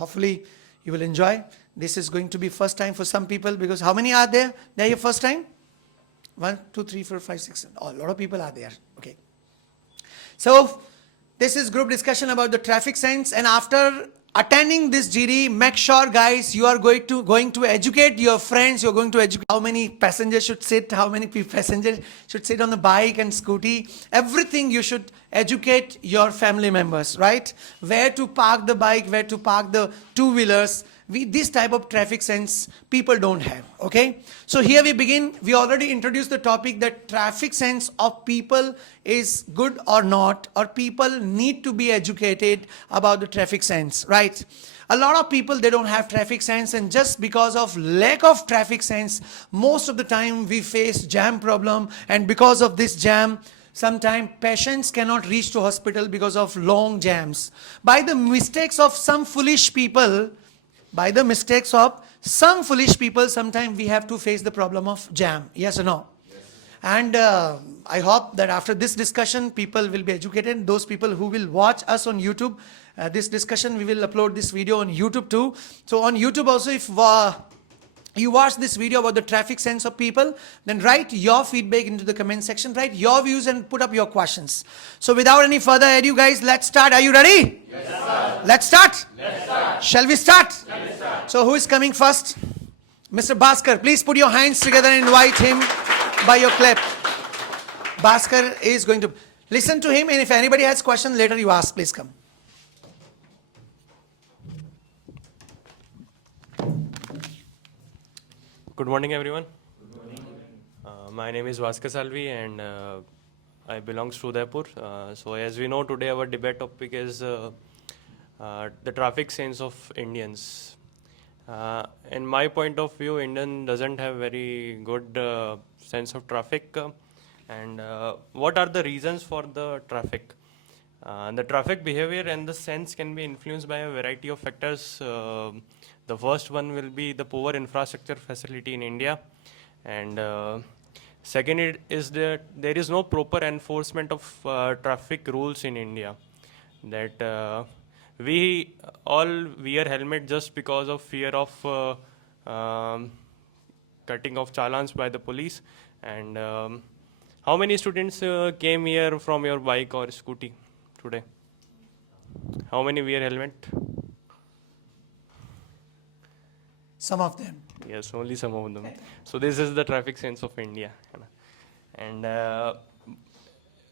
hopefully you will enjoy. This is going to be first time for some people, because how many are there? They're your first time? 1, 2, 3, 4, 5, 6. Oh, a lot of people are there. Okay. So this is group discussion about the traffic signs, and after attending this GD, make sure guys you are going to educate your friends. You're going to educate how many passengers should sit, how many passengers should sit on the bike and scooty. Everything you should educate your family members, right? Where to park the bike, where to park the two-wheelers. This type of traffic sense people don't have, okay? So here we begin. We already introduced the topic that traffic sense of people is good or not, or people need to be educated about the traffic sense, right? A lot of people, they don't have traffic sense, and just because of lack of traffic sense, most of the time we face jam problem, and because of this jam, sometimes patients cannot reach to hospital because of long jams. By the mistakes of some foolish people, sometimes we have to face the problem of jam. Yes or no? Yes. And I hope that after this discussion, people will be educated. Those people who will watch us on YouTube, this discussion, we will upload this video on YouTube too. So on YouTube also, if you watch this video about the traffic sense of people, then write your feedback into the comment section, write your views and put up your questions. So without any further ado, guys, let's start. Are you ready? Yes, sir. Let's start. Let's start. Shall we start? Yes, sir. So who is coming first? Mr. Bhaskar, please put your hands together and invite him by your clap. Bhaskar is going to listen to him, and if anybody has questions later, you ask. Please come. Good morning, everyone. Good morning. My name is Bhaskar Salvi, and I belong to Udaipur. So as we know, today our debate topic is the traffic sense of Indians. In my point of view, Indian doesn't have very good sense of traffic. And what are the reasons for the traffic? The traffic behavior and the sense can be influenced by a variety of factors. The first one will be the poor infrastructure facility in India, and second is that there is no proper enforcement of traffic rules in India. That we all wear helmet just because of fear of cutting off challans by the police. And how many students came here from your bike or scooty today? How many wear helmet? Some of them. Yes, only some of them. So this is the traffic sense of India. And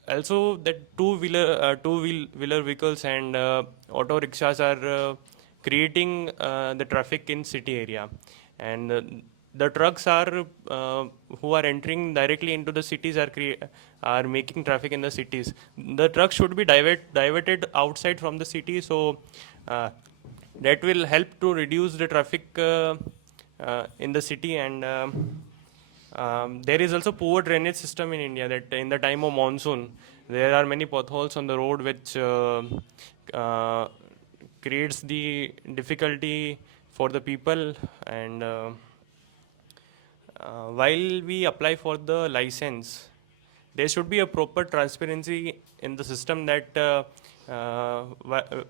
also that two-wheeler vehicles and auto rickshaws are creating the traffic in city area. And the trucks are who are entering directly into the cities are making traffic in the cities. The trucks should be diverted outside from the city, so that will help to reduce the traffic in the city. And there is also poor drainage system in India, that in the time of monsoon there are many potholes on the road, which creates the difficulty for the people. And while we apply for the license, there should be a proper transparency in the system, that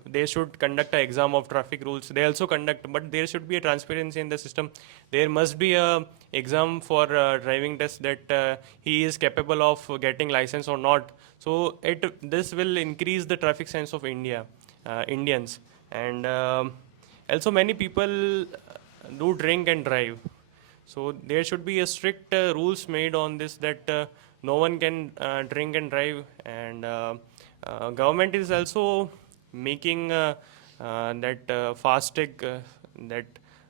they should conduct an exam of traffic rules. They also conduct, but there should be a transparency in the system. There must be a exam for driving test, that he is capable of getting license or not. So this will increase the traffic sense of Indians. And also many people do drink and drive. So there should be a strict rules made on this, that no one can drink and drive. And government is also making that FASTag, that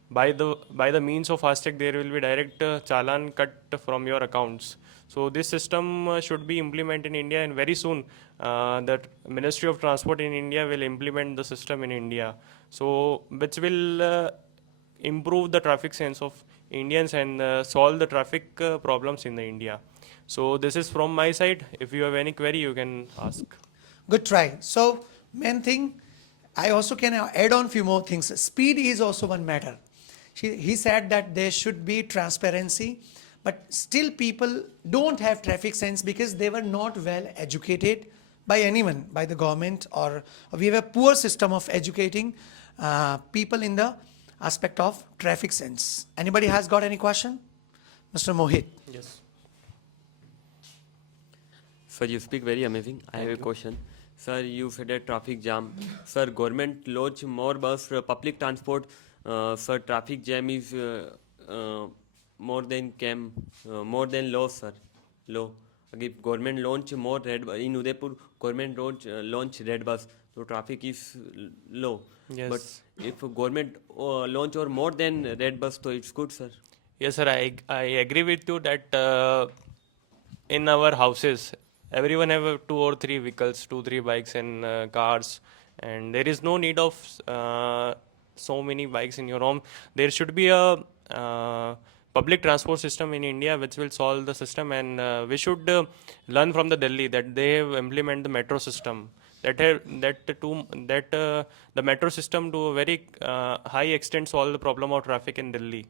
by the means of FASTag there will be direct challan cut from your accounts. So this system should be implemented in India, and very soon the Ministry of Transport in India will implement the system in India. So which will improve the traffic sense of Indians and solve the traffic problems in the India. So this is from my side. If you have any query, you can ask. Good try. So main thing, I also can add on few more things. Speed is also one matter. He said that there should be transparency, but still people don't have traffic sense because they were not well educated by anyone, by the government, or we have a poor system of educating people in the aspect of traffic sense. Anybody has got any question? Mr. Mohit. Yes. Sir, you speak very amazing. I have a question. Sir, you said a traffic jam. Sir, government launch more bus public transport. Sir, traffic jam is more than more than low, sir. Low. If government launch more red bus in Udaipur, government launch red bus, so traffic is low. Yes. But if government launch or more than red bus, so it's good, sir. Yes, sir. I agree with you that in our houses, everyone have 2 or 3 vehicles, 2, 3 bikes and cars, and there is no need of so many bikes in your home. There should be a public transport system in India which will solve the system, and we should learn from the Delhi that they have implemented the metro system. The metro system to a very high extent solve the problem of traffic in Delhi,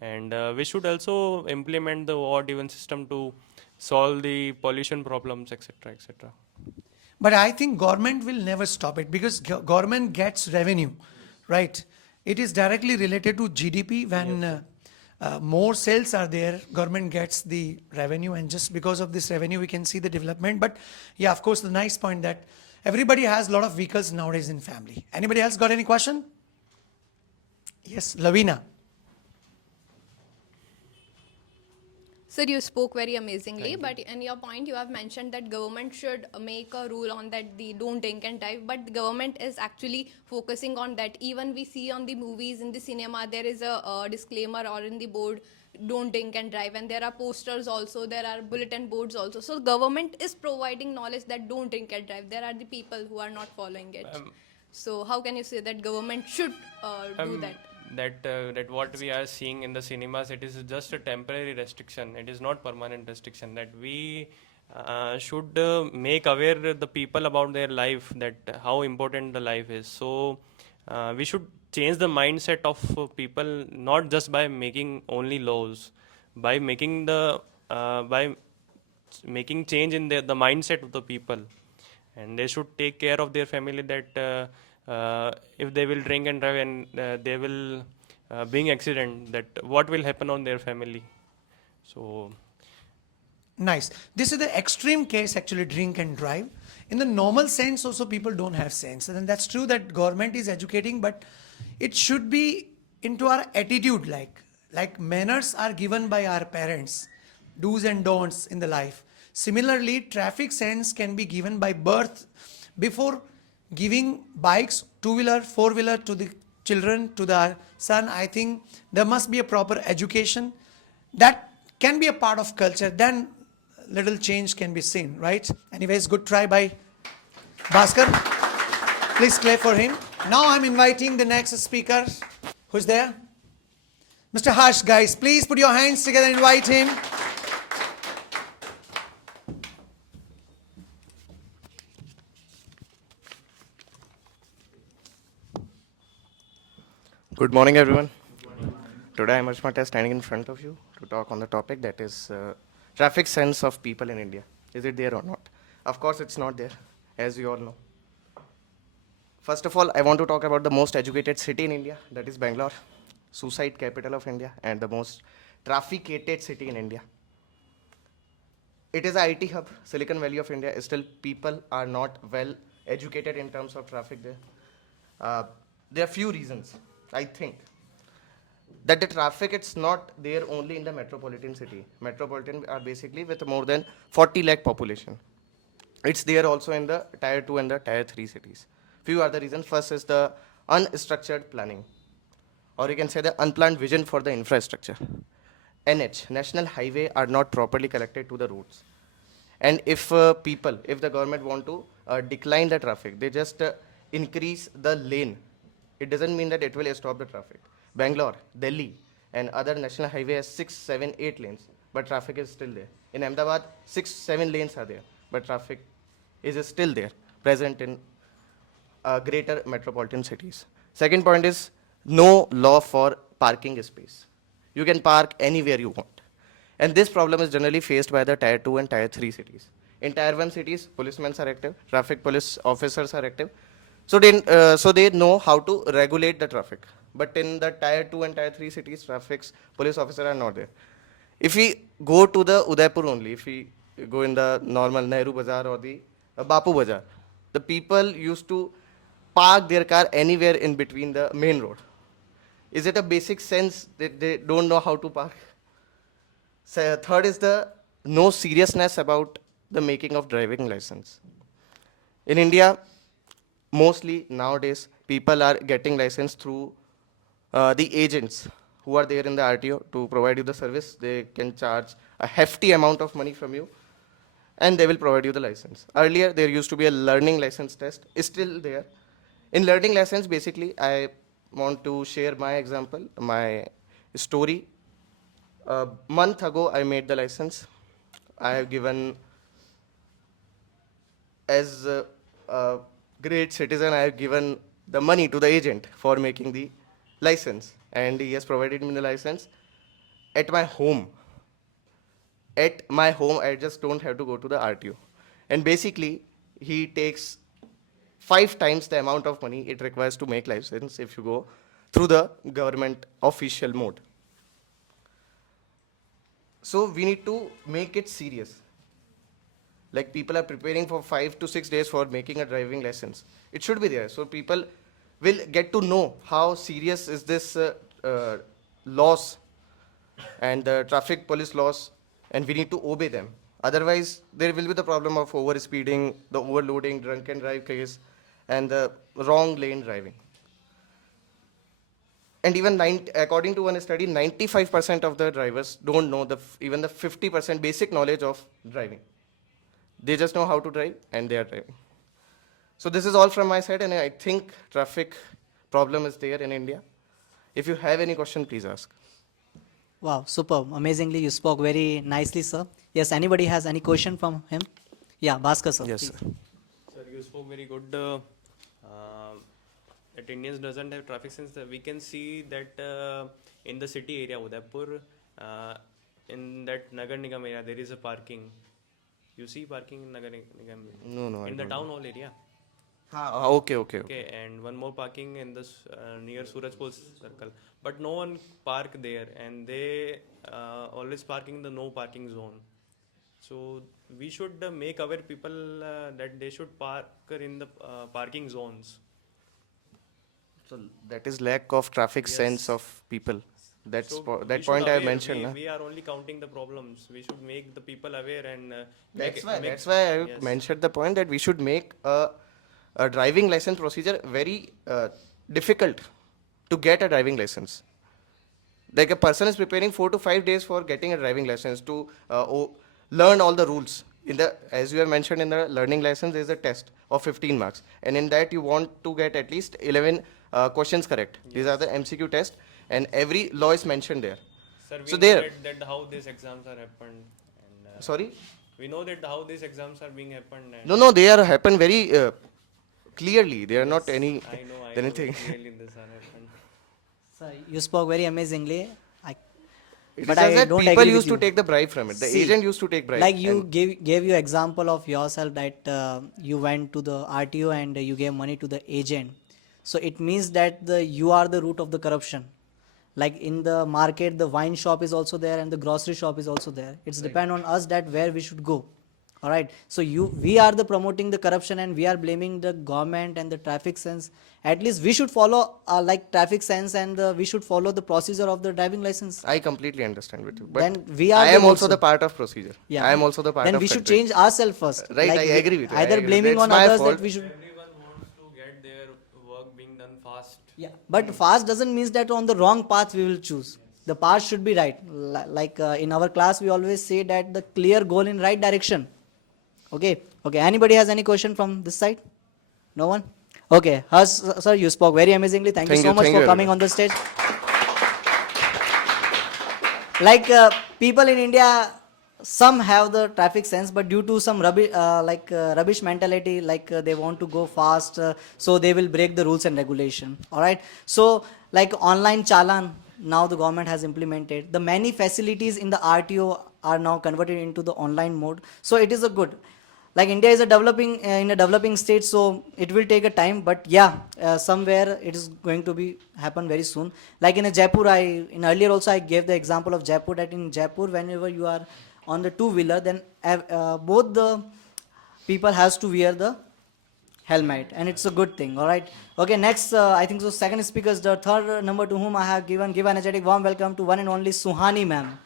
and we should also implement the odd even system to solve the pollution problems, etc., etc. But I think government will never stop it because government gets revenue, right? It is directly related to GDP. When more sales are there, government gets the revenue, and just because of this revenue, we can see the development. But yeah, of course, the nice point that everybody has a lot of vehicles nowadays in family. Anybody else got any question? Yes, Lavina. Sir, you spoke very amazingly, but in your point, you have mentioned that government should make a rule on that the don't drink and drive, but the government is actually focusing on that. Even we see on the movies in the cinema, there is a disclaimer or in the board, don't drink and drive, and there are posters also, there are bulletin boards also. So government is providing knowledge that don't drink and drive. There are the people who are not following it. So how can you say that government should do that? That what we are seeing in the cinemas, it is just a temporary restriction. It is not permanent restriction. That we should make aware the people about their life, that how important the life is. So we should change the mindset of people, not just by making only laws, by making making change in the mindset of the people, and they should take care of their family, that if they will drink and drive and they will being accident, that what will happen on their family. So Nice. This is the extreme case, actually, drink and drive. In the normal sense, also people don't have sense. And that's true that government is educating, but it should be into our attitude, like manners are given by our parents, do's and don'ts in the life. Similarly, traffic sense can be given by birth. Before giving bikes, two-wheeler, four-wheeler to the children, to the son, I think there must be a proper education. That can be a part of culture. Then little change can be seen, right? Anyways, good try by Bhaskar. Please clap for him. Now I'm inviting the next speaker. Who's there? Mr. Harsh, guys. Please put your hands together and invite him. Good morning, everyone. Today I'm Ashmata standing in front of you to talk on the topic that is traffic sense of people in India. Is it there or not? Of course, it's not there, as you all know. First of all, I want to talk about the most educated city in India, that is Bangalore, suicide capital of India, and the most trafficated city in India. It is a IT hub, Silicon Valley of India. Still, people are not well educated in terms of traffic there. There are few reasons, I think, that the traffic, it's not there only in the metropolitan city. Metropolitan are basically with more than 40 lakh population. It's there also in the tier 2 and the tier 3 cities. Few are the reasons. First is the unstructured planning, or you can say the unplanned vision for the infrastructure. NH, national highway, are not properly connected to the roads. And if if the government want to decline the traffic, they just increase the lane. It doesn't mean that it will stop the traffic. Bangalore, Delhi, and other national highway has 6, 7, 8 lanes, but traffic is still there. In Ahmedabad, 6, 7 lanes are there, but traffic is still there, present in greater metropolitan cities. Second point is no law for parking space. You can park anywhere you want. And this problem is generally faced by the tier 2 and tier 3 cities. In tier 1 cities, policemen are active, traffic police officers are active. So they know how to regulate the traffic. But in the tier 2 and tier 3 cities, police officers are not there. If we go to the Udaipur only, if we go in the normal Nehru Bazaar or the Bapu Bazaar, the people used to park their car anywhere in between the main road. Is it a basic sense that they don't know how to park? So, third is the no seriousness about the making of driving license. In India, mostly nowadays, people are getting license through the agents who are there in the RTO to provide you the service. They can charge a hefty amount of money from you and they will provide you the license. Earlier, there used to be a learning license test. It's still there. In learning license, basically, I want to share my example, my story. A month ago, I made the license. I have given, as a great citizen, I have given the money to the agent for making the license, and he has provided me the license at my home. At my home, I just don't have to go to the RTO. And basically, he takes 5 times the amount of money it requires to make license if you go through the government official mode. So we need to make it serious. Like people are preparing for 5 to 6 days for making a driving license. It should be there. So people will get to know how serious is this laws and the traffic police laws, and we need to obey them. Otherwise, there will be the problem of over speeding, the overloading, drunken drive case, and the wrong lane driving. And even according to one study, 95% of the drivers don't know even the 50% basic knowledge of driving. They just know how to drive and they are driving. So this is all from my side, and I think traffic problem is there in India. If you have any question, please ask. Wow, superb. Amazingly, you spoke very nicely, sir. Yes, anybody has any question from him? Yeah, Bhaskar, sir. Yes, please. sir. Sir, you spoke very good. That Indians doesn't have traffic sense. We can see that in the city area, Udaipur, in that Nagar Nigam area, there is a parking. You see parking in Nagar Nigam? No, I in the don't town hall area. Okay. Okay, and one more parking in this near Surajpur circle. But no one park there, and they always parking in the no parking zone. So we should make aware people that they should park in the parking zones. So that is lack of traffic Yes. sense of people. That We should point I aware. mentioned. We are only counting the problems. We should make the people aware and That's make- why I yes. mentioned the point that we should make a driving license procedure very difficult to get a driving license. Like a person is preparing 4 to 5 days for getting a driving license to learn all the rules. As you have mentioned in the learning license, there is a test of 15 marks, and in that you want to get at least 11 questions correct. These are the MCQ test, and every law is mentioned there. Sir, we So know there- that how these exams are happened. And, Sorry? we know that how these exams are being happened. And No, they are happen very clearly. They are not any I know anything. clearly this are happened. Sir, you spoke very amazingly. It But is just I that don't people agree with used to you. take the bribe from it. The See, agent used to take bribe. Like you and- gave you example of yourself that you went to the RTO and you gave money to the agent. So it means that you are the root of the corruption. Like in the market, the wine shop is also there and the grocery shop is also there. It's depend on us that where we should go. All right. So we are the promoting the corruption and we are blaming the government and the traffic sense. At least we should follow like traffic sense and we should follow the procedure of the driving license. I completely understand with you. But Then we are I the am also also- the part of procedure. Yeah. I am also the part then of we should country. change ourselves first. Right, I agree with you. I Either agree. blaming That's on my others fault. that we should. Everyone wants to get their work being done fast. Yeah, but fast doesn't mean that on the wrong path we will choose. The path should be right. Like in our class, we always say that the clear goal in right direction. Okay. Okay. Anybody has any question from this side? No one? Okay. Sir, you spoke very amazingly. Thank you so much Thank for you, coming everyone. on the stage. Like people in India, some have the traffic sense, but due to some rubbish mentality, like they want to go fast, so they will break the rules and regulation. All right. So like online challan, now the government has implemented. The many facilities in the RTO are now converted into the online mode. So it is a good. like India is a developing in a developing state, so it will take a time. But yeah, somewhere it is going to be happen very soon. Like in a Jaipur, in earlier also I gave the example of Jaipur, that in Jaipur whenever you are on the two-wheeler, then both the people has to wear the helmet, and it's a good thing. All right. Okay. Next, I think so. Second speaker is the third number to whom I have given give energetic warm welcome to one and only Suhani ma'am.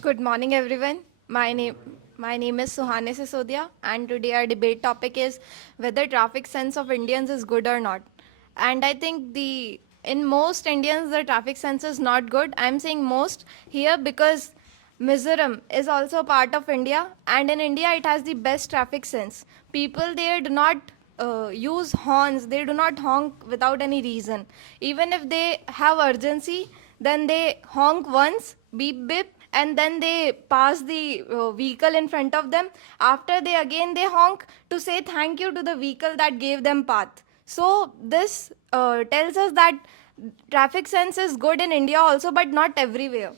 Good morning, everyone. My name is Suhane Sisodia, and today our debate topic is whether traffic sense of Indians is good or not. And I think in most Indians the traffic sense is not good. I'm saying most here because Mizoram is also part of India, and in India it has the best traffic sense. People there do not use horns. They do not honk without any reason. Even if they have urgency, then they honk once, beep beep, and then they pass the vehicle in front of them. After they honk to say thank you to the vehicle that gave them path. So this tells us that traffic sense is good in India also, but not everywhere.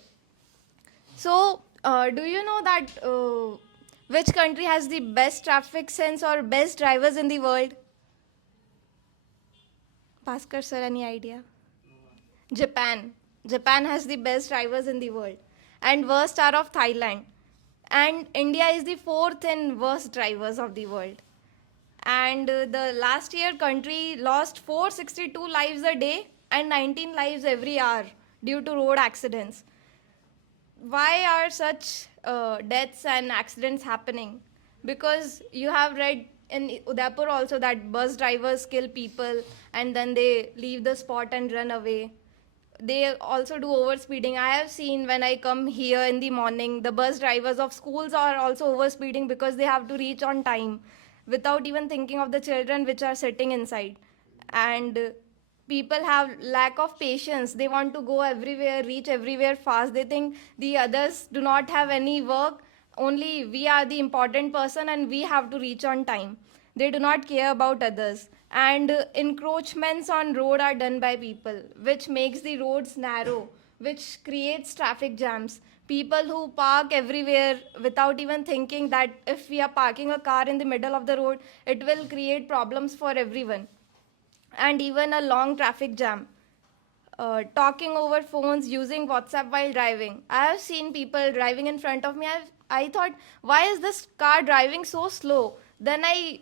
So do you know that which country has the best traffic sense or best drivers in the world? Bhaskar sir, any idea? Japan. Japan has the best drivers in the world. And worst are of Thailand. And India is the fourth in worst drivers of the world. And the last year country lost 462 lives a day and 19 lives every hour due to road accidents. Why are such deaths and accidents happening? Because you have read in Udaipur also that bus drivers kill people and then they leave the spot and run away. They also do overspeeding. I have seen when I come here in the morning, the bus drivers of schools are also overspeeding because they have to reach on time without even thinking of the children which are sitting inside. And people have lack of patience. They want to go everywhere, reach everywhere fast. They think the others do not have any work. Only we are the important person and we have to reach on time. They do not care about others. And encroachments on road are done by people, which makes the roads narrow, which creates traffic jams. People who park everywhere without even thinking that if we are parking a car in the middle of the road, it will create problems for everyone. And even a long traffic jam. Talking over phones, using WhatsApp while driving. I have seen people driving in front of me. I thought, why is this car driving so slow? Then I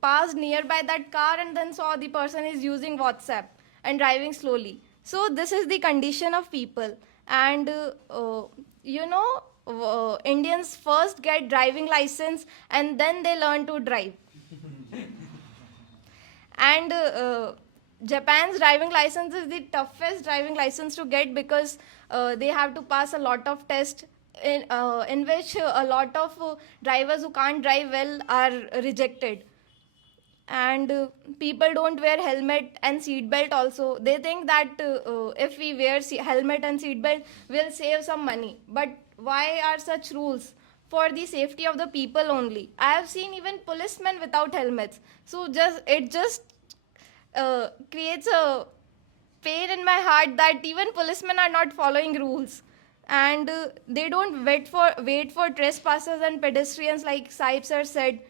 passed nearby that car and then saw the person is using WhatsApp and driving slowly. So this is the condition of people. And Indians first get driving license and then they learn to drive. And Japan's driving license is the toughest driving license to get because they have to pass a lot of tests in which a lot of drivers who can't drive well are rejected. And people don't wear helmet and seat belt also. They think that if we wear helmet and seat belt, we'll save some money. But why are such rules? For the safety of the people only. I have seen even policemen without helmets. So it just creates a pain in my heart that even policemen are not following rules. And they don't wait for trespassers and pedestrians, like Saib sir said.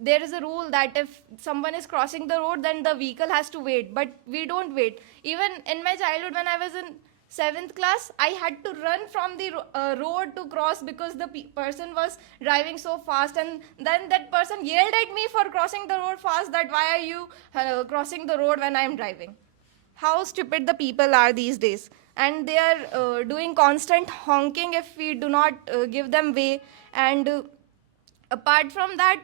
There is a rule that if someone is crossing the road, then the vehicle has to wait. But we don't wait. Even in my childhood, when I was in 7th class, I had to run from the road to cross because the person was driving so fast. And then that person yelled at me for crossing the road fast, that why are you crossing the road when I am driving? How stupid the people are these days. And they are doing constant honking if we do not give them way. And apart from that,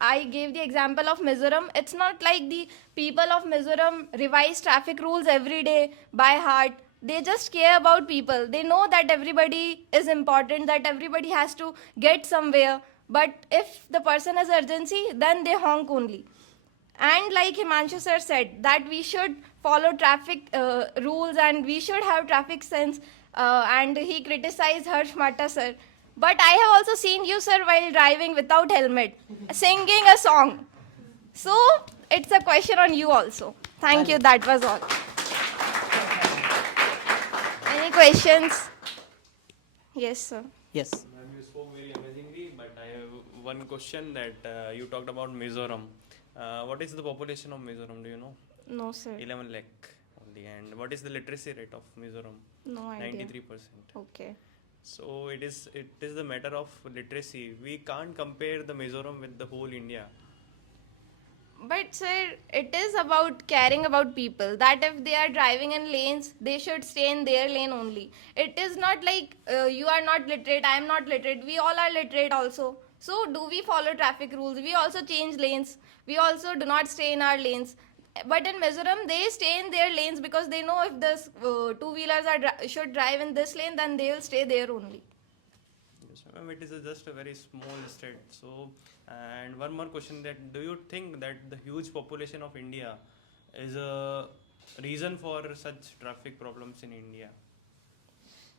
I gave the example of Mizoram. It's not like the people of Mizoram revise traffic rules every day by heart. They just care about people. They know that everybody is important, that everybody has to get somewhere. But if the person has urgency, then they honk only. And like Himanshu sir said, that we should follow traffic rules and we should have traffic sense. And he criticized Harsh Mata sir. But I have also seen you, sir, while driving without helmet, singing a song. So it's a question on you also. Thank you. That was all. Any questions? Yes, sir. Yes. Ma'am, you spoke very amazingly, but I have one question that you talked about Mizoram. What is the population of Mizoram? Do you know? No, sir. 11 lakh only. And what is the literacy rate of Mizoram? No idea. 93%. Okay. So it is the matter of literacy. We can't compare the Mizoram with the whole India. But sir, it is about caring about people. That if they are driving in lanes, they should stay in their lane only. It is not like you are not literate, I am not literate. We all are literate also. So do we follow traffic rules? We also change lanes. We also do not stay in our lanes. But in Mizoram, they stay in their lanes because they know if the two-wheelers should drive in this lane, then they will stay there only. Yes, ma'am, it is just a very small state. So, and one more question: that do you think that the huge population of India is a reason for such traffic problems in India?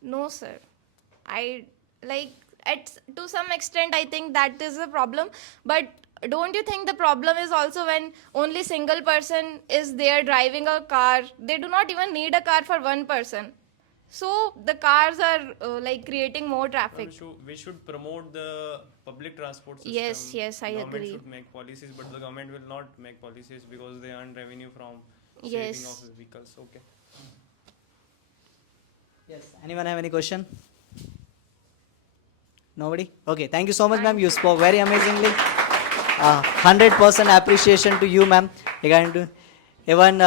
No, sir. I like to some extent I think that is a problem. But don't you think the problem is also when only single person is there driving a car? They do not even need a car for one person. So the cars are like creating more traffic. We should promote the public transport system. Yes, I Government agree. should make policies, but the government will not make policies because they earn revenue from Yes. saving of vehicles. Okay. Yes. Anyone have any question? Nobody? Okay. Thank you so much, ma'am. You spoke very amazingly. 100% appreciation to you, ma'am. Regarding to even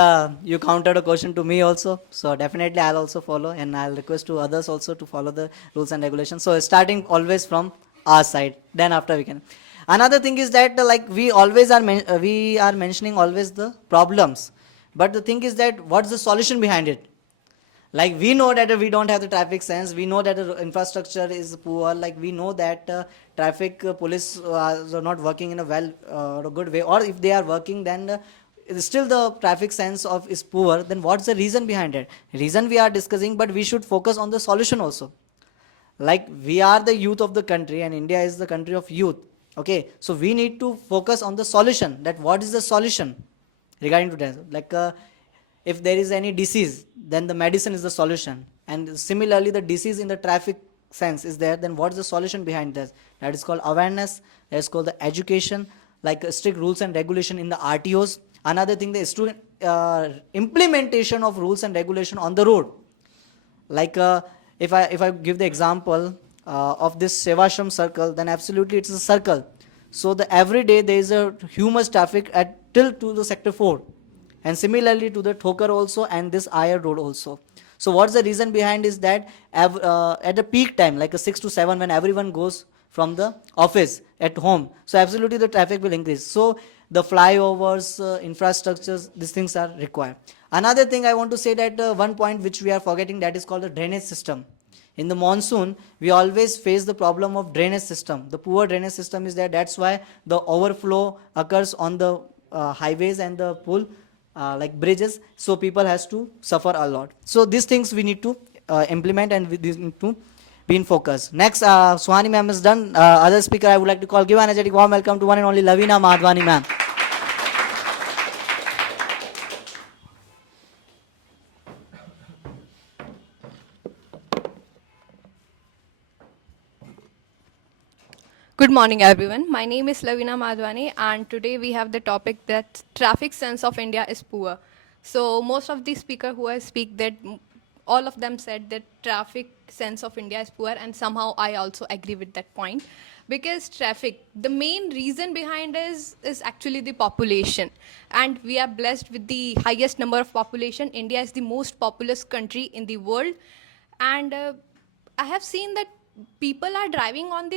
you countered a question to me also. So definitely I'll also follow, and I'll request to others also to follow the rules and regulations. So starting always from our side, then after we can. Another thing is that like we always are we are mentioning always the problems, but the thing is that what's the solution behind it? Like we know that we don't have the traffic sense, we know that the infrastructure is poor, like we know that traffic police are not working in a a good way, or if they are working, then still the traffic sense of is poor. Then what's the reason behind it? Reason we are discussing, but we should focus on the solution also. Like we are the youth of the country, and India is the country of youth. Okay, so we need to focus on the solution. That what is the solution regarding to that? Like if there is any disease, then the medicine is the solution. And similarly, the disease in the traffic sense is there, then what is the solution behind this? That is called awareness, that is called the education, like strict rules and regulation in the RTOs. Another thing, the student implementation of rules and regulation on the road. Like if I give the example of this Sevashram circle, then absolutely it's a circle. So the every day there is a humus traffic at till to the sector 4. And similarly to the Thokar also and this Iyer road also. So what's the reason behind is that at the peak time, like a 6 to 7, when everyone goes from the office at home, so absolutely the traffic will increase. So the flyovers, infrastructures, these things are required. Another thing I want to say that one point which we are forgetting, that is called the drainage system. In the monsoon, we always face the problem of drainage system. The poor drainage system is there. That's why the overflow occurs on the highways and the pool. Like bridges, so people has to suffer a lot. So these things we need to implement, and we need to be in focus. Next, Suhani ma'am is done. Other speaker I would like to call. Give an energetic warm welcome to one and only Lavina Madhwani ma'am. Good morning, everyone. My name is Lavina Madhwani, and today we have the topic that traffic sense of India is poor. So most of the speaker who I speak, that all of them said that traffic sense of India is poor, and somehow I also agree with that point, because traffic, the main reason behind is actually the population, and we are blessed with the highest number of population. India is the most populous country in the world, and I have seen that people are driving on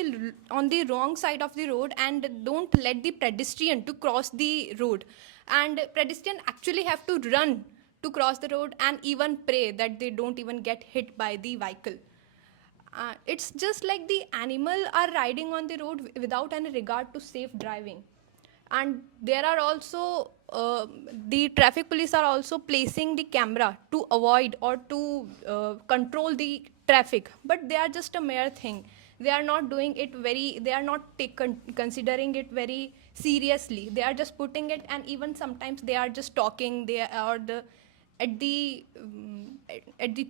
the wrong side of the road and don't let the pedestrian to cross the road, and pedestrian actually have to run to cross the road and even pray that they don't even get hit by the vehicle. It's just like the animal are riding on the road without any regard to safe driving. And there are also the traffic police are also placing the camera to avoid or to control the traffic, but they are just a mere thing. they are not doing it they are not considering it very seriously. They are just putting it, and even sometimes they are just talking, at the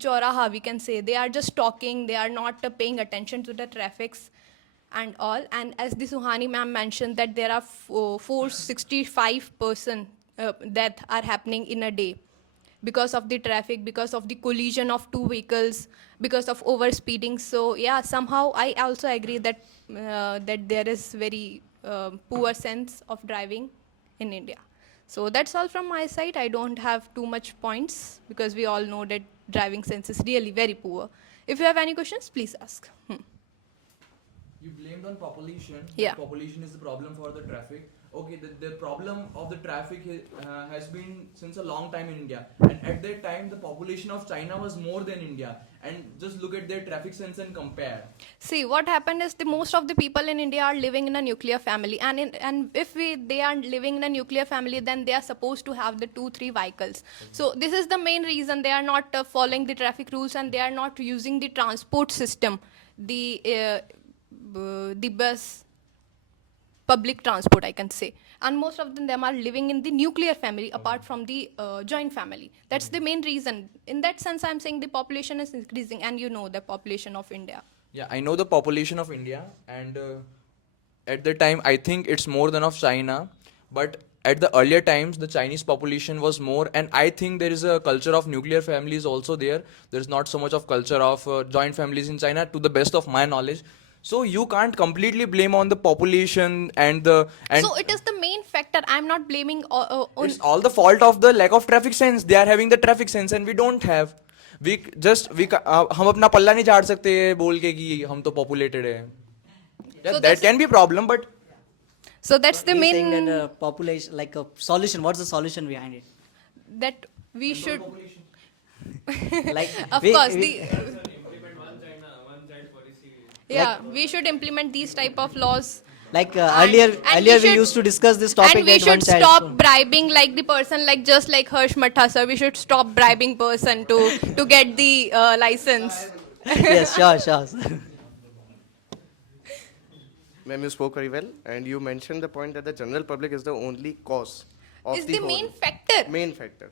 choraha, we can say, they are just talking, they are not paying attention to the traffics and all. And as the Suhani ma'am mentioned, that there are 465 death are happening in a day because of the traffic, because of the collision of two vehicles, because of overspeeding. So yeah, somehow I also agree that that there is very poor sense of driving in India. So that's all from my side. I don't have too much points because we all know that driving sense is really very poor. If you have any questions, please ask. You blamed on population. Yeah. Population is the problem for the traffic. Okay, the problem of the traffic has been since a long time in India. And at that time, the population of China was more than India. And just look at their traffic sense and compare. See, what happened is the most of the people in India are living in a nuclear family, and if they are living in a nuclear family, then they are supposed to have the 2-3 vehicles. So this is the main reason they are not following the traffic rules, and they are not using the transport system, the bus, public transport, I can say. And most of them are living in the nuclear family apart from the joint family. That's the main reason. In that sense, I'm saying the population is increasing, and you know the population of India. Yeah, I know the population of India, and at the time, I think it's more than of China. But at the earlier times, the Chinese population was more, and I think there is a culture of nuclear families also there. There's not so much of culture of joint families in China, to the best of my knowledge. So you can't completely blame on the population So it is the main factor. I'm not blaming on. It's all the fault of the lack of traffic sense. They are having the traffic sense and we don't have. हम अपना पल्ला नहीं झाड़ सकते बोल के कि हम तो populated है. Yeah, So that that's- can be a problem, but So that's the He's saying main that population, like a solution. What's the solution behind it? that we should. Like Of course, we should implement these type of laws. like And earlier we should- used to discuss this topic. And we that one should child- stop bribing like the person, like just like Harsh Matha sir. We should stop bribing person to get the license. Yes, sure. Ma'am, you spoke very well, and you mentioned the point that the general public is the only cause of Is the the whole main factor. main factor.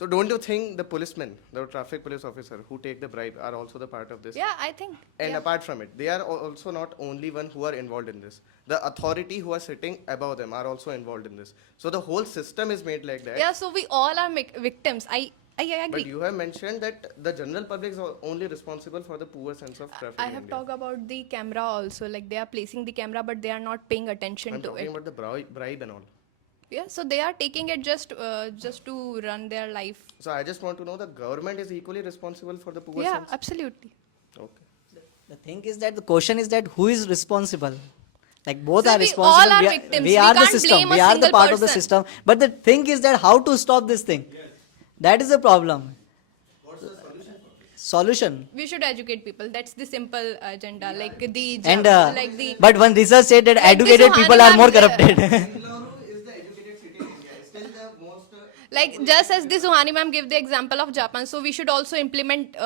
So don't you think the policemen, the traffic police officer who take the bribe are also the part of this? Yeah, I think. And yeah. apart from it, they are also not only one who are involved in this. The authority who are sitting above them are also involved in this. So the whole system is made like that. Yeah, so we all are victims. I agree. But you have mentioned that the general public is only responsible for the poor sense of traffic. I in have India. talked about the camera also. Like they are placing the camera, but they are not paying attention I'm to talking it. about the bribe and all. Yeah, so they are taking it just to run their life. So I just want to know the government is equally responsible for the poor Yeah, sense? absolutely. Okay. The thing is that the question is that who is responsible? Like both So are we responsible. all are we victims. we We are the can't system. blame a We are the single part of the person. system. But the thing is that how to stop this thing? That is the problem. What's the solution? We should educate people. That's the simple agenda. Like the And like the but one research said that Like the educated Suhani people are more ma'am, corrupted. like just as the Suhani ma'am gave the example of Japan, so we should also implement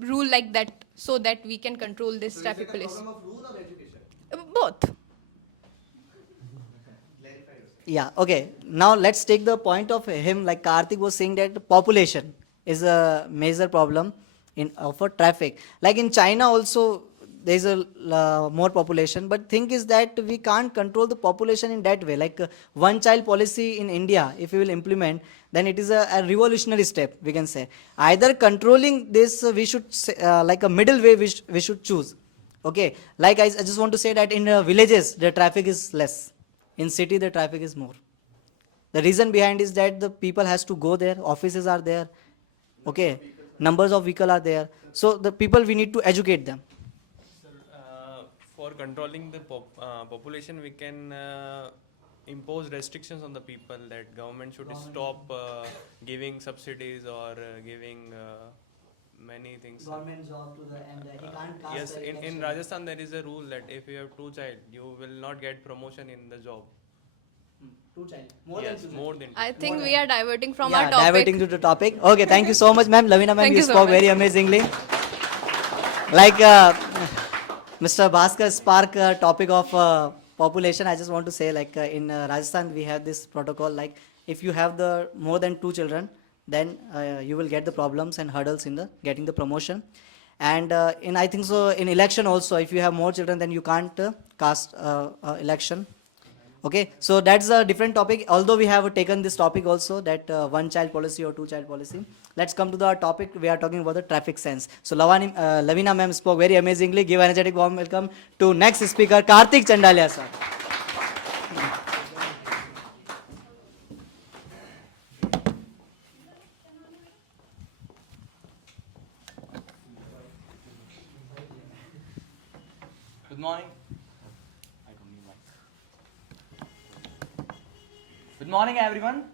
rule like that so that we can control this traffic police. Both. Yeah, okay. Now let's take the point of him, like Karthik was saying that population is a major problem for traffic. Like in China also there is a more population, but thing is that we can't control the population in that way. Like one child policy in India, if we will implement, then it is a revolutionary step, we can say. Either controlling this, we should say, like a middle way we should choose. Okay, like I just want to say that in villages the traffic is less. In city, the traffic is more. The reason behind is that the people has to go there, offices are there, okay, numbers of vehicle are there. So the people, we need to educate them. Sir, for controlling the population, we can impose restrictions on the people that government should stop giving subsidies or giving many things. Government job to the end, he can't cast Yes, the in election. Rajasthan there is a rule that if you have 2 child, you will not get promotion in the job. Two child. Yes, more than 2. I think we are diverting from Yeah, our topic. diverting to the topic. Okay, thank you so much, ma'am. Lavina ma'am, Thank you you so spoke much. very amazingly. Like Mr. Bhaskar spark topic of population. I just want to say, like in Rajasthan, we have this protocol. Like if you have the more than 2 children, then you will get the problems and hurdles in the getting the promotion. And in I think so in election also, if you have more children, then you can't cast election. Okay, so that's a different topic. Although we have taken this topic also, that one child policy or two child policy. Let's come to the topic. We are talking about the traffic sense. So Lavina ma'am spoke very amazingly. Give energetic warm welcome to next speaker, Karthik Chandalia sir. Good morning. Good morning, everyone.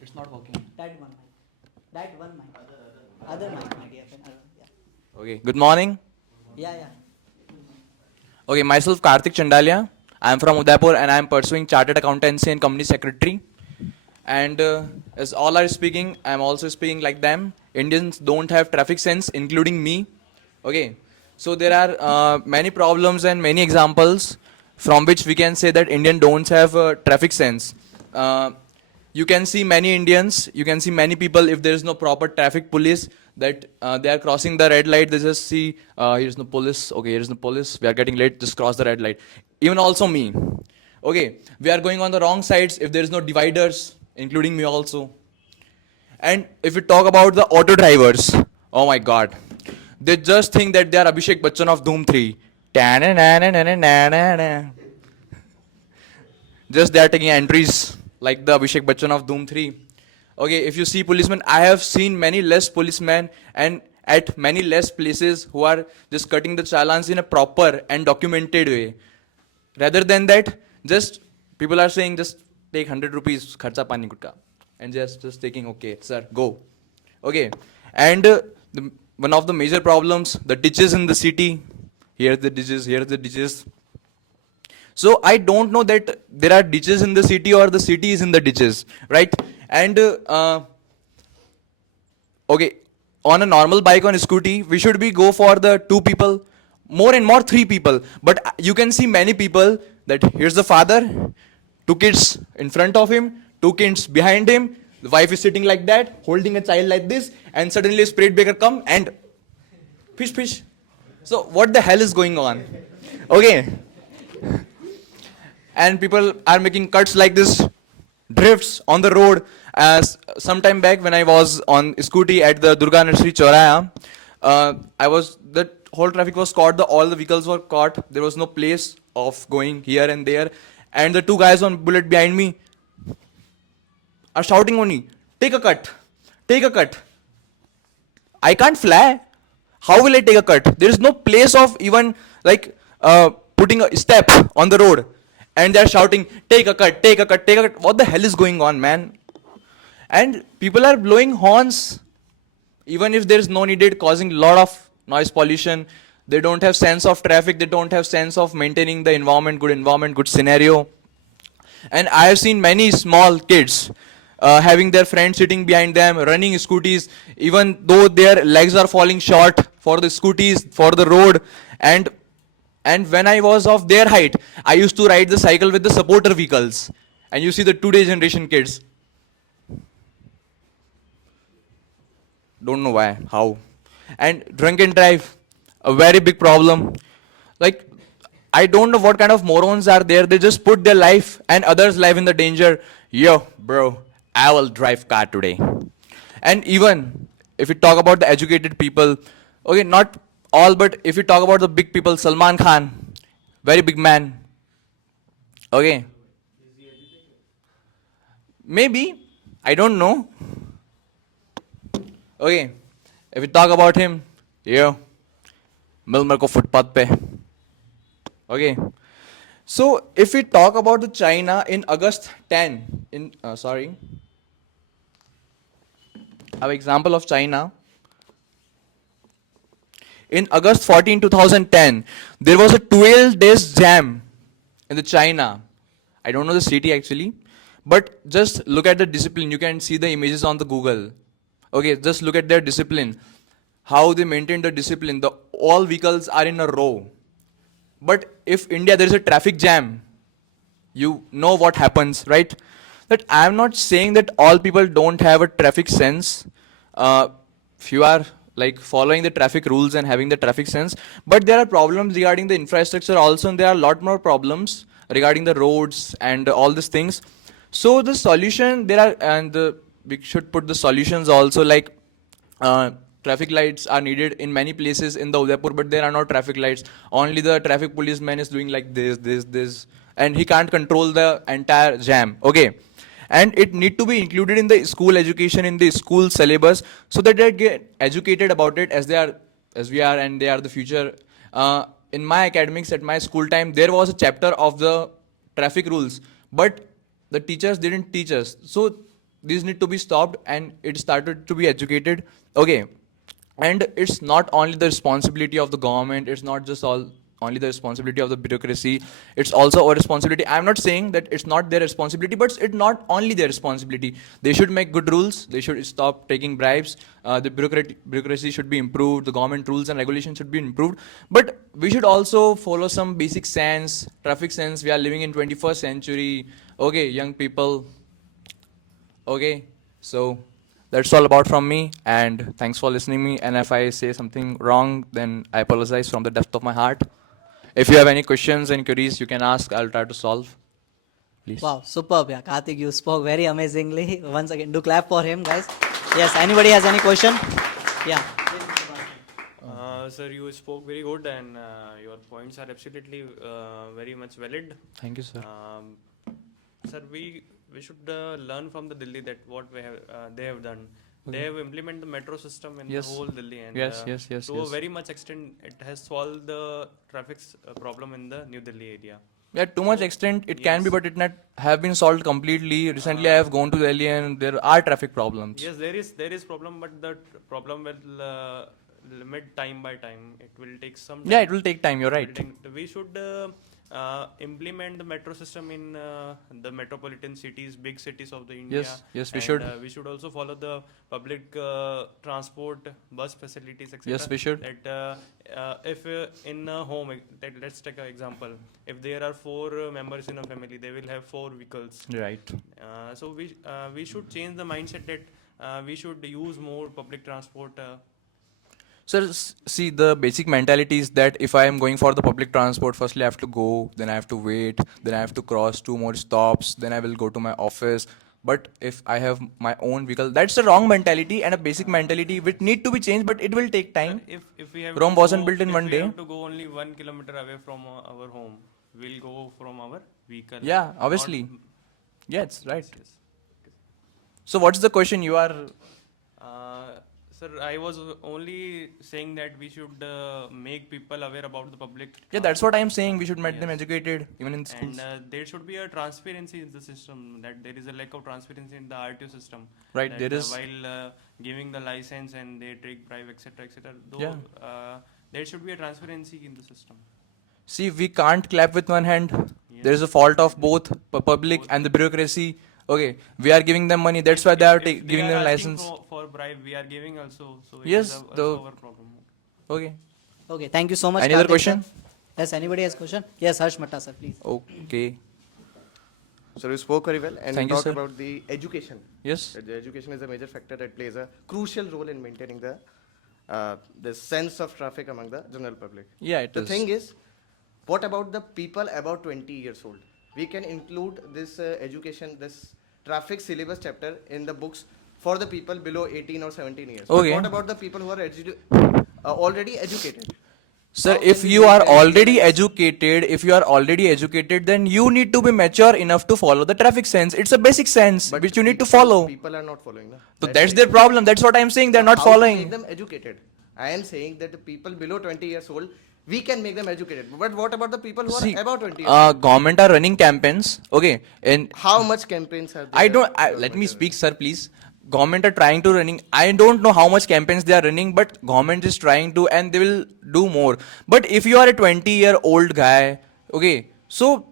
It's not working. That one mic. That one mic. Other mic, my dear friend. Yeah. Okay. Good morning. Yeah. Okay, myself Karthik Chandalia. I am from Udaipur and I am pursuing Chartered Accountancy and Company Secretary. And as all are speaking, I am also speaking like them. Indians don't have traffic sense, including me. Okay, so there are many problems and many examples from which we can say that Indian don't have traffic sense. You can see many Indians, you can see many people, if there is no proper traffic police, that they are crossing the red light, they just see, here's no police, okay, here's no police, we are getting late, just cross the red light. Even also me. Okay, we are going on the wrong sides if there is no dividers, including me also. And if we talk about the auto drivers, oh my god, they just think that they are Abhishek Bachchan of Doom 3. Just they are taking entries like the Abhishek Bachchan of Doom 3. Okay, if you see policemen, I have seen many less policemen and at many less places who are just cutting the challans in a proper and documented way. Rather than that, just people are saying just take 100 rupees kharcha pani gutka and just taking, okay sir, go. Okay, and one of the major problems, the ditches in the city. Here are the ditches, here are the ditches. So I don't know that there are ditches in the city or the city is in the ditches, right? And okay, on a normal bike, on a scooty, we should be go for the 2 people, more and more 3 people. But you can see many people that here's the father, 2 kids in front of him, 2 kids behind him, the wife is sitting like that, holding a child like this, and suddenly a speed breaker come and fish. So what the hell is going on? Okay. And people are making cuts like this, drifts on the road. As some time back when I was on scooty at the Durga Nursery Chauraya, the whole traffic was caught, all the vehicles were caught, there was no place of going here and there, and the 2 guys on bullet behind me are shouting only, take a cut, take a cut. I can't fly. How will I take a cut? There is no place of even like putting a step on the road. And they are shouting, take a cut, take a cut, take a cut. What the hell is going on, man? And people are blowing horns, even if there is no needed, causing a lot of noise pollution. They don't have sense of traffic. They don't have sense of maintaining the environment, good scenario. And I have seen many small kids having their friends sitting behind them, running scooties, even though their legs are falling short for the scooties, for the road. And when I was of their height, I used to ride the cycle with the supporter vehicles. And you see the today's generation kids. Don't know why, how. And drunk and drive, a very big problem. Like, I don't know what kind of morons are there. They just put their life and others' life in the danger. Yo, bro, I will drive car today. And even if we talk about the educated people, okay, not all, but if we talk about the big people, Salman Khan, very big man. Okay. Maybe, I don't know. Okay, if we talk about him, yo, mil mere ko footpath pe. Okay. So if we talk about the China in August 10, our example of China. In August 14, 2010, there was a 12 days jam in the China. I don't know the city actually, but just look at the discipline. You can see the images on the Google. Okay, just look at their discipline. How they maintain the discipline. The all vehicles are in a row. But if India, there is a traffic jam, you know what happens, right? That I'm not saying that all people don't have a traffic sense. If you are like following the traffic rules and having the traffic sense, but there are problems regarding the infrastructure also, and there are a lot more problems regarding the roads and all these things. So the solution there are, and we should put the solutions also, like traffic lights are needed in many places in the Udaipur, but there are no traffic lights. Only the traffic policeman is doing like this, and he can't control the entire jam. Okay. And it need to be included in the school education, in the school syllabus, so that they get educated about it as we are, and they are the future. In my academics at my school time, there was a chapter of the traffic rules, but the teachers didn't teach us. So these need to be stopped, and it started to be educated. Okay. And it's not only the responsibility of the government, it's not just only the responsibility of the bureaucracy, it's also our responsibility. I'm not saying that it's not their responsibility, but it's not only their responsibility. They should make good rules, they should stop taking bribes, the bureaucracy should be improved, the government rules and regulations should be improved, but we should also follow some basic sense, traffic sense. We are living in 21st century. Okay, young people. Okay, so that's all about from me, and thanks for listening me. And if I say something wrong, then I apologize from the depth of my heart. If you have any questions and queries, you can ask. I'll try to solve. Please. Wow, superb. Yeah, Karthik, you spoke very amazingly. Once again, do clap for him, guys. Yes, anybody has any question? Yeah. Sir, you spoke very good, and your points are absolutely very much valid. Thank you, sir. Sir, we should learn from the Delhi that what they have done. They have implemented the metro system in Yes. the whole Delhi, and Yes. to a very much extent, it has solved the traffic problem in the New Delhi area. Yeah, to much extent it can be, but it not have been solved completely. Recently, I have gone to Delhi, and there are traffic problems. Yes, there is problem, but the problem will limit time by time. It will take some time. Yeah, it will take time. You're right. We should implement the metro system in the metropolitan cities, big cities of the India. Yes, we And, should. We should also follow the public transport, bus facilities, etc. Yes, we should. That if in a home, let's take an example. If there are 4 members in a family, they will have 4 vehicles. Right. So we should change the mindset that we should use more public transport. Sir, see, the basic mentality is that if I am going for the public transport, firstly I have to go, then I have to wait, then I have to cross 2 more stops, then I will go to my office. But if I have my own vehicle, that's a wrong mentality and a basic mentality which need to be changed, but it will take time. If we have Rome to wasn't go- built in if one we day. have to go only 1 kilometer away from our home, we'll go from our vehicle. Yeah, obviously. Not- Yes, right. Yes. So what's the question you are? Sir, I was only saying that we should make people aware about the public. Yeah, that's what I'm saying. We should make them Yes. educated, even in schools. And there should be a transparency in the system. That there is a lack of transparency in the RTO system. Right, That, there is. while giving the license and they take bribe, etc., etc. Though Yeah. there should be a transparency in the system. See, we can't clap with one hand. Yes. There is a fault of both public and the bureaucracy. Okay, we are giving them money. That's why they are If they giving are them asking license. for bribe, we are giving also. So Yes, it is also the- our problem. Okay. Okay, thank you so much. Any other Karthik, question? sir. Yes, anybody has question? Yes, Harsh Matta, sir, please. Okay. So you spoke very well, and Thank you you, talked sir. about the education. Yes. That the education is a major factor that plays a crucial role in maintaining the sense of traffic among the general public. Yeah, it The is. thing is, what about the people above 20 years old? We can include this education, this traffic syllabus chapter in the books for the people below 18 or 17 years. But Okay. what about the people who are already educated? Sir, How if can we you make are them already realize- educated, then you need to be mature enough to follow the traffic sense. It's a basic sense which you need to follow. People are not following. Na? So that's their problem. That's what I'm saying. They're not How to following. make them educated? I am saying that the people below 20 years old, we can make them educated. But what about the people who See, are above 20 years old? government are running campaigns. Okay, and How much campaigns are there? I don't. Let me speak, sir, please. Government are trying to running. I don't know how much campaigns they are running, but government is trying to, and they will do more. But if you are a 20-year-old guy, okay, so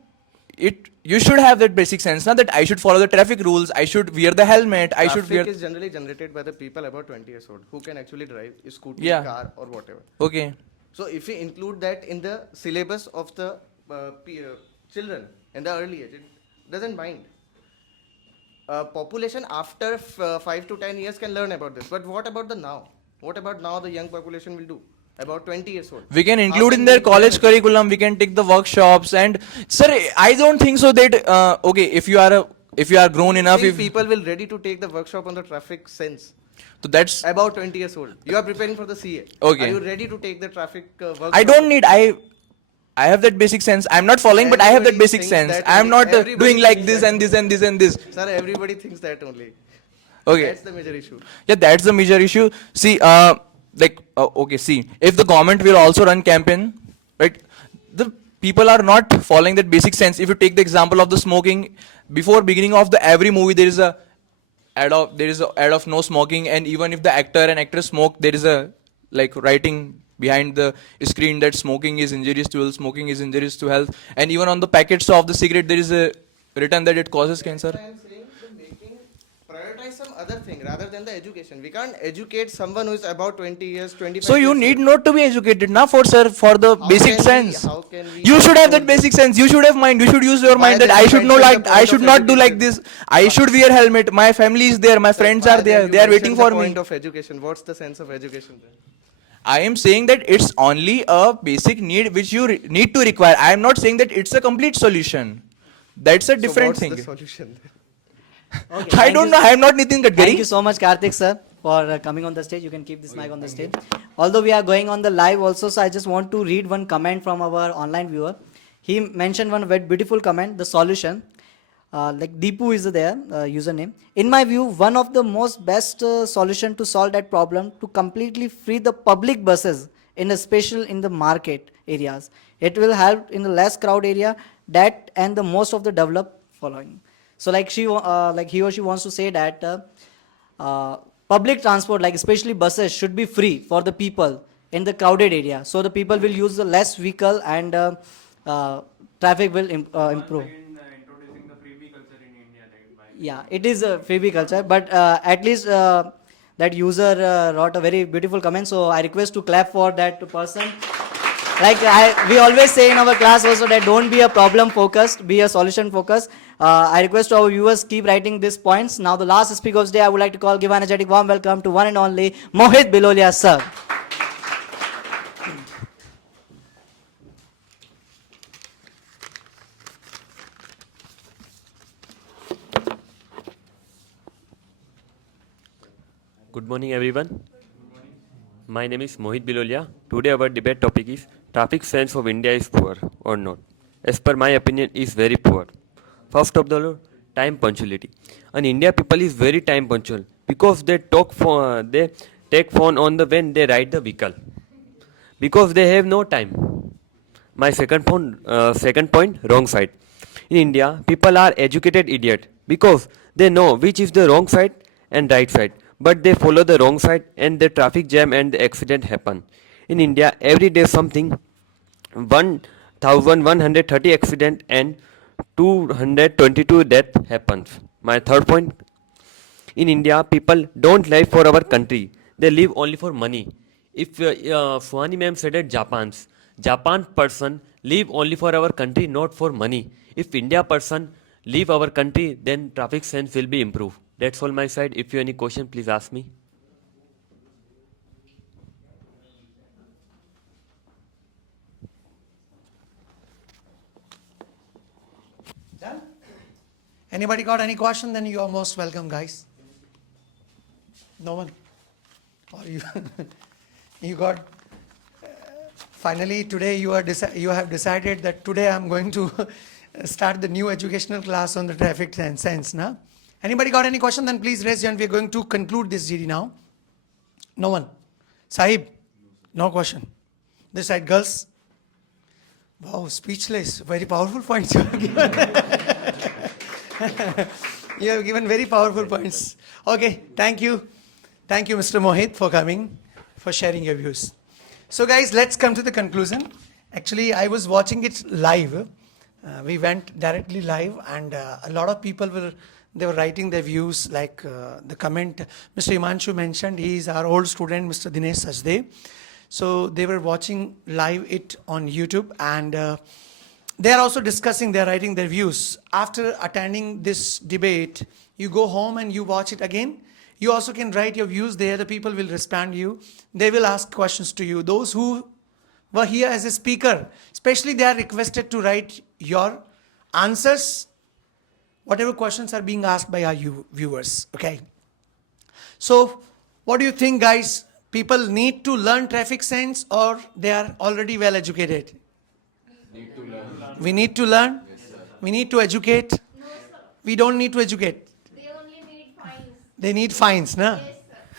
you should have that basic sense, now that I should follow the traffic rules. I should wear the helmet. I should wear. Traffic is generally generated by the people above 20 years old who can actually drive a scooter, Yeah. car, or whatever. Okay. So if we include that in the syllabus of the children in the early age, it doesn't mind. Population after 5 to 10 years can learn about this. But what about the now? What about now the young population will do? About 20 years old. We can How include can in their we college learn? curriculum. We can take the workshops. And sir, I don't think so that okay, if you are grown enough, Think if people will ready to take the workshop on the traffic sense. so that's About 20 years old. You are preparing for the CA. Okay. Are you ready to take the traffic workshop? I don't need I have that basic sense. I'm not following, but I have that Everybody basic thinks sense. that I'm only. not Everybody doing like thinks this that and this and this and this. Sir, everybody thinks that only. Okay. That's the major issue. Yeah, that's the major issue. See, okay, see, if the government will also run campaign, right, the people are not following that basic sense. If you take the example of the smoking, before beginning of the every movie, there is a ad of no smoking, and even if the actor and actress smoke, there is a like writing behind the screen that smoking is injurious to health, smoking is injurious to health, and even on the packets of the cigarette, there is a written that it causes cancer. I am saying prioritize some other thing rather than the education. We can't educate someone who is about 20 years, 25 So you years need old. not to be educated now for the How basic can we- sense. how can we You should have that control this? basic sense. You should have mind. You should use your Why mind that then I you should know mention the like I point should of not do like education? this. I should wear helmet. My family is there. My Sir, friends why are then there. you They are mention waiting the for me. point of education. What's the sense of education then? I am saying that it's only a basic need which you need to require. I am not saying that it's a complete solution. That's a So different what's thing. the solution then? Okay, I thank don't you know. I am not Nitin Gadkari. Thank you so much, Karthik sir, for coming on the stage. You can keep this mic on the stage. Although we are going on the live also, so I just want to read one comment from our online viewer. He mentioned one very beautiful comment, the solution. Like Deepu is there, username. In my view, one of the most best solution to solve that problem to completely free the public buses, in a special in the market areas. It will help in the less crowd area that and the most of the developed following. So like like he or she wants to say that public transport, like especially buses, should be free for the people in the crowded area. So the people will use the less vehicle and traffic will improve. Yeah, it is a freebie culture, but at least that user wrote a very beautiful comment. So I request to clap for that person. Like we always say in our class also that don't be a problem focused, be a solution focused. I request our viewers keep writing these points. Now the last speaker of the day, I would like to call, give an energetic warm welcome to one and only Mohit Bilolia sir. Good morning, everyone. My name is Mohit Bilolia. Today our debate topic is traffic sense of India is poor or not. As per my opinion, is very poor. First of all, time punctuality. And India people is very time punctual because they they take phone on the when they ride the vehicle because they have no time. My second point, wrong side. In India, people are educated idiot because they know which is the wrong side and right side, but they follow the wrong side and the traffic jam and the accident happen. In India, every day something 1,130 accident and 222 death happens. My third point, in India, people don't live for our country. They live only for money. If Suhani ma'am said that Japan person live only for our country, not for money. If India person leave our country, then traffic sense will be improved. That's all my side. If you have any question, please ask me. Done? Anybody got any question? Then you are most welcome, guys. No one? Or you, you got, finally today you have decided that today I'm going to start the new educational class on the traffic sense, na? Anybody got any question? Then please raise your hand. We're going to conclude this GD now. No one? Sahib? No question. This side, girls? Wow, speechless. Very powerful points you have given. You have given very powerful points. Okay, thank you. Thank you, Mr. Mohit, for coming, for sharing your views. So guys, let's come to the conclusion. Actually, I was watching it live. We went directly live and a lot of people were writing their views, like the comment Mr. Imanshu mentioned. He is our old student, Mr. Dinesh Sajde. So they were watching live it on YouTube, and they are also discussing, they're writing their views. After attending this debate, you go home and you watch it again. You also can write your views there. The people will respond to you. They will ask questions to you. Those who were here as a speaker, especially they are requested to write your answers, whatever questions are being asked by our viewers, okay? So, what do you think, guys? People need to learn traffic sense, or they are already well educated? We need to learn. We need to educate. We don't need to educate. They only need fines. They need fines, na? Yes,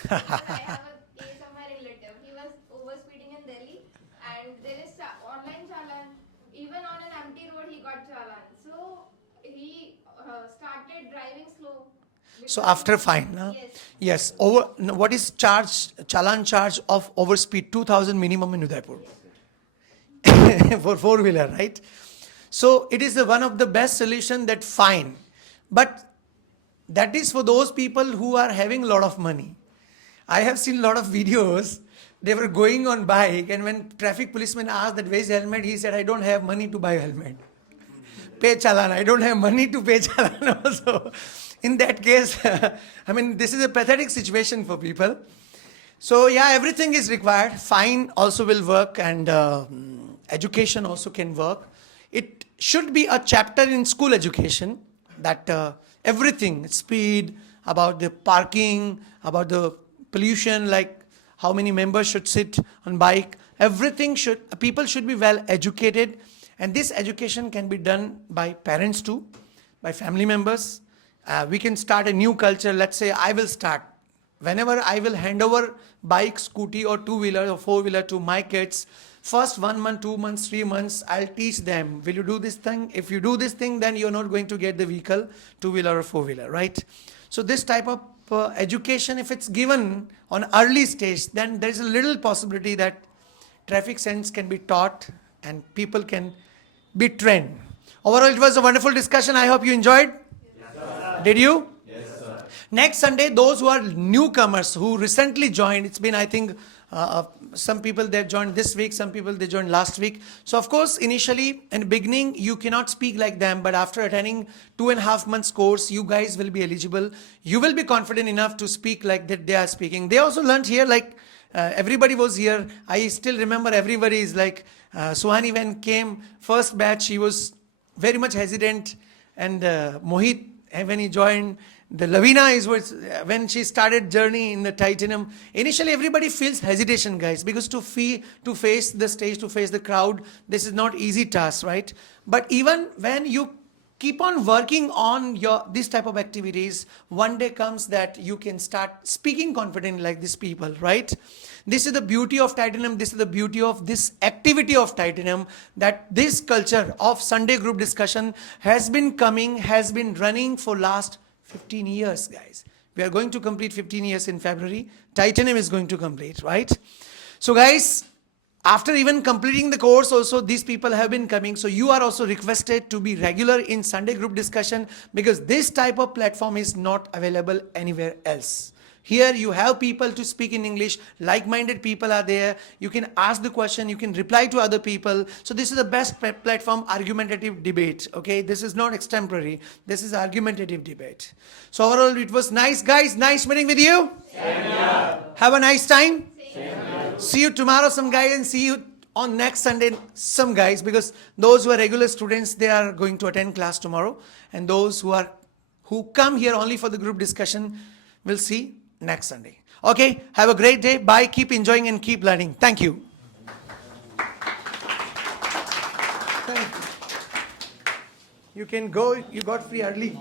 sir. I have a case of my relative. He was overspeeding in Delhi, and there is online challan. Even on an empty road, he got challan. So he started driving slow. So because- after fine, na? Yes. Yes. What is challan charge of overspeed? 2,000 minimum in Udaipur. For four-wheeler, right? So it is one of the best solution, that fine. But that is for those people who are having a lot of money. I have seen a lot of videos. They were going on bike, and when traffic policeman asked that where's helmet, he said, I don't have money to buy helmet. Pay challan. I don't have money to pay challan also. In that case, I mean, this is a pathetic situation for people. So yeah, everything is required. Fine also will work, and education also can work. It should be a chapter in school education, that everything, speed, about the parking, about the pollution, like how many members should sit on bike, everything people should be well educated, and this education can be done by parents too, by family members. We can start a new culture. Let's say I will start. Whenever I will hand over bike, scooty or two-wheeler or four-wheeler to my kids, first 1 month, 2 months, 3 months, I'll teach them, will you do this thing? If you do this thing, then you're not going to get the vehicle, two-wheeler or four-wheeler, right? So this type of education, if it's given on early stage, then there's a little possibility that traffic sense can be taught and people can be trained. Overall, it was a wonderful discussion. I hope you enjoyed. Yes, did you? Next Sunday, those who are newcomers, who recently joined, it's been, I think, some people they joined this week, some people they joined last week. So of course, initially, in the beginning, you cannot speak like them, but after attending 2.5 months course, you guys will be eligible. You will be confident enough to speak like that they are speaking. They also learned here, like everybody was here. I still remember everybody is like, Suhani when came first batch, he was very much hesitant, and Mohit, when he joined, the Lavina was when she started journey in the TANIUM. Initially, everybody feels hesitation, guys, because to face the stage, to face the crowd, this is not easy task, right? But even when you keep on working on this type of activities, one day comes that you can start speaking confidently like these people, right? This is the beauty of TANIUM. This is the beauty of this activity of TANIUM, that this culture of Sunday group discussion has been running for last 15 years, guys. We are going to complete 15 years in February. TANIUM is going to complete, right? So guys, after even completing the course also, these people have been coming. So you are also requested to be regular in Sunday group discussion, because this type of platform is not available anywhere else. Here you have people to speak in English, like-minded people are there. You can ask the question, you can reply to other people. So this is the best platform, argumentative debate, okay? This is not extemporary, this is argumentative debate. So overall, it was nice, guys. Nice meeting with you. Same here. Have a nice time. Same here. See you tomorrow, some guys, and see you on next Sunday, some guys, because those who are regular students, they are going to attend class tomorrow. And those who come here only for the group discussion, we'll see next Sunday. Okay, have a great day. Bye. Keep enjoying and keep learning. Thank you. Thank you. You can go. You got free early.